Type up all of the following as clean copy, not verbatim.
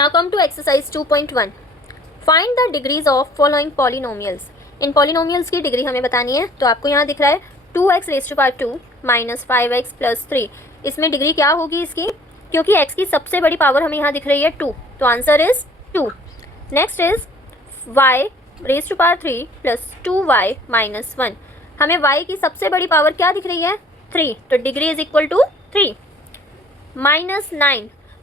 Now come to exercise 2.1. Find the degrees of following polynomials. In polynomials की degree हमें बतानी है. तो आपको यहाँ दिख रहा है 2x raise to power 2 minus 5x plus 3. इसमें डिग्री क्या होगी इसकी, क्योंकि x की सबसे बड़ी पावर हमें यहाँ दिख रही है 2, तो answer is 2. Next is y raise to power 3 plus 2y minus 1. हमें y की सबसे बड़ी पावर क्या दिख रही है 3, तो डिग्री इज इक्वल टू 3.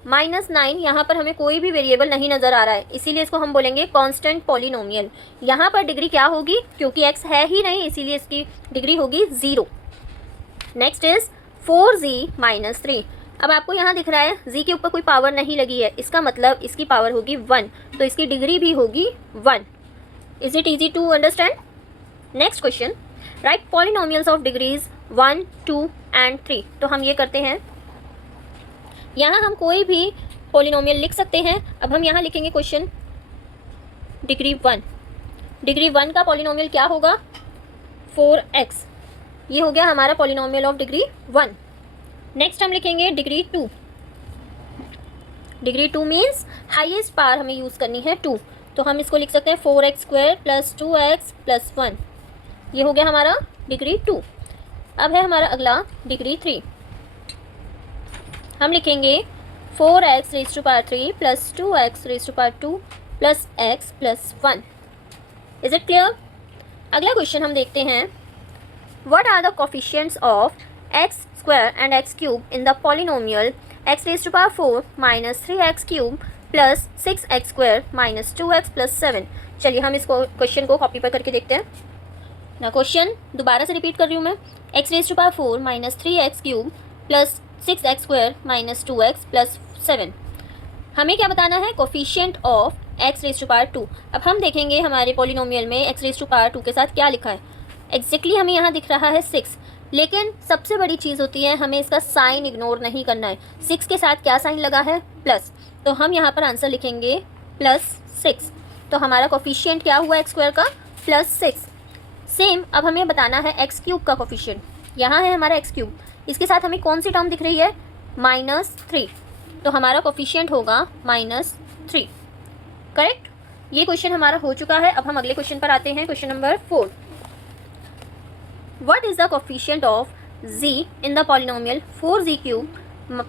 -9 यहाँ पर हमें कोई भी वेरिएबल नहीं नज़र आ रहा है, इसीलिए इसको हम बोलेंगे कांस्टेंट पॉलिनोमियल. यहाँ पर डिग्री क्या होगी, क्योंकि x है ही नहीं इसीलिए इसकी डिग्री होगी 0. Next is 4z minus 3. अब आपको यहाँ दिख रहा है z के ऊपर कोई पावर नहीं लगी है, इसका मतलब इसकी पावर होगी 1, तो इसकी डिग्री भी होगी 1. Is it easy to understand? Next question, right polynomials of degrees 1, 2 and 3. तो हम ये करते हैं, यहाँ हम कोई भी पॉलिनोमियल लिख सकते हैं. अब हम यहाँ लिखेंगे क्वेश्चन डिग्री 1. डिग्री 1 का पॉलिनोमियल क्या होगा 4x. ये हो गया हमारा पॉलिनोमियल ऑफ डिग्री 1. नेक्स्ट हम लिखेंगे degree 2. Degree 2 means highest power हमें यूज़ करनी है 2, तो हम इसको लिख सकते हैं 4x² प्लस 2x प्लस 1. ये हो गया हमारा डिग्री 2. अब है हमारा अगला डिग्री 3. हम लिखेंगे 4x raise to power 3 plus 2x raise to power 2 plus x plus 1. Is it clear? अगला क्वेश्चन हम देखते हैं, what are the coefficients of x square and x cube in the polynomial x raise to power 4 minus 3x cube plus 6x square minus 2x plus 7. चलिए हम इसको question को copy पर करके देखते हैं ना. क्वेश्चन दोबारा से रिपीट कर रही हूँ मैं, x raise to power 4 minus 3x cube plus 6x square minus 2x plus 7. हमें क्या बताना है, coefficient of x raise to power 2. अब हम देखेंगे हमारे पॉलिनोमियल में x रेज़ टू पावर 2 के साथ क्या लिखा है. एग्जैक्टली हमें यहाँ दिख रहा है 6, लेकिन सबसे बड़ी चीज़ होती है हमें इसका साइन इग्नोर नहीं करना है. 6 के साथ क्या साइन लगा है, प्लस, तो हम यहाँ पर आंसर लिखेंगे प्लस 6. तो हमारा कोफिशिएंट क्या हुआ x स्क्वायर का, प्लस 6. सेम अब हमें बताना है x क्यूब का कोफिशिएंट. यहाँ है हमारा x क्यूब, इसके साथ हमें कौन सी टर्म दिख रही है, -3, तो हमारा कोफिशिएंट होगा -3. करेक्ट? ये क्वेश्चन हमारा हो चुका है. अब हम अगले क्वेश्चन पर आते हैं, question number 4. What is the coefficient of z in the polynomial 4z cube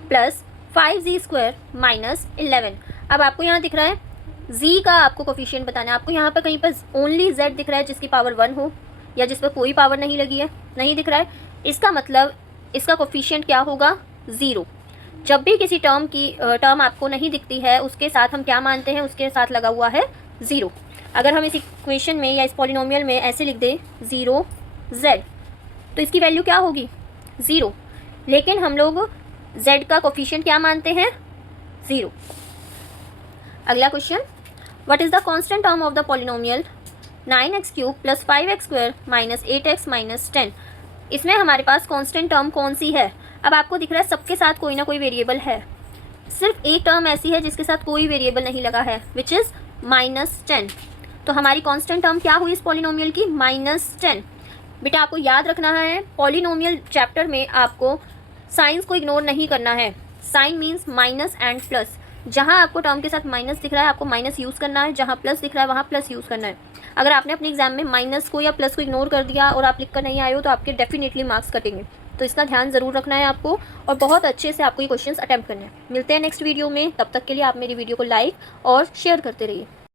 plus 5z square minus 11. अब आपको यहाँ दिख रहा है z का आपको कोफिशिएंट बताना है. आपको यहाँ पर कहीं पर ओनली z दिख रहा है जिसकी पावर 1 हो, या जिस पर कोई पावर नहीं लगी है, नहीं दिख रहा है. इसका मतलब इसका कोफिशिएंट क्या होगा, 0. जब भी किसी टर्म आपको नहीं दिखती है उसके साथ हम क्या मानते हैं, उसके साथ लगा हुआ है 0. अगर हम इस इक्वेशन में या इस पॉलिनोमियल में ऐसे लिख दें 0z, तो इसकी वैल्यू क्या होगी 0. लेकिन हम लोग z का कोफिशिएंट क्या मानते हैं, 0. अगला question, what is the constant term of the polynomial 9x cube plus 5x square minus 8x minus 10. इसमें हमारे पास कांस्टेंट टर्म कौन सी है. अब आपको दिख रहा है सबके साथ कोई ना कोई वेरिएबल है, सिर्फ एक टर्म ऐसी है जिसके साथ कोई वेरिएबल नहीं लगा है, विच इज़ -10. तो हमारी कांस्टेंट टर्म क्या हुई इस पॉलिनोमियल की, -10. बेटा आपको याद रखना है, पॉलिनोमियल चैप्टर में आपको साइंस को इग्नोर नहीं करना है. Sign means minus and plus. जहाँ आपको टर्म के साथ माइनस दिख रहा है आपको माइनस यूज़ करना है, जहाँ प्लस दिख रहा है वहाँ प्लस यूज़ करना है. अगर आपने अपने एग्जाम में माइनस को या प्लस को इग्नोर कर दिया और आप लिख कर नहीं आए हो तो आपके डेफिनेटली मार्क्स कटेंगे. तो इसका ध्यान ज़रूर रखना है आपको, और बहुत अच्छे से आपको ये क्वेश्चंस अटेम्प्ट करने हैं. मिलते हैं नेक्स्ट वीडियो में, तब तक के लिए आप मेरी वीडियो को लाइक और शेयर करते रहिए.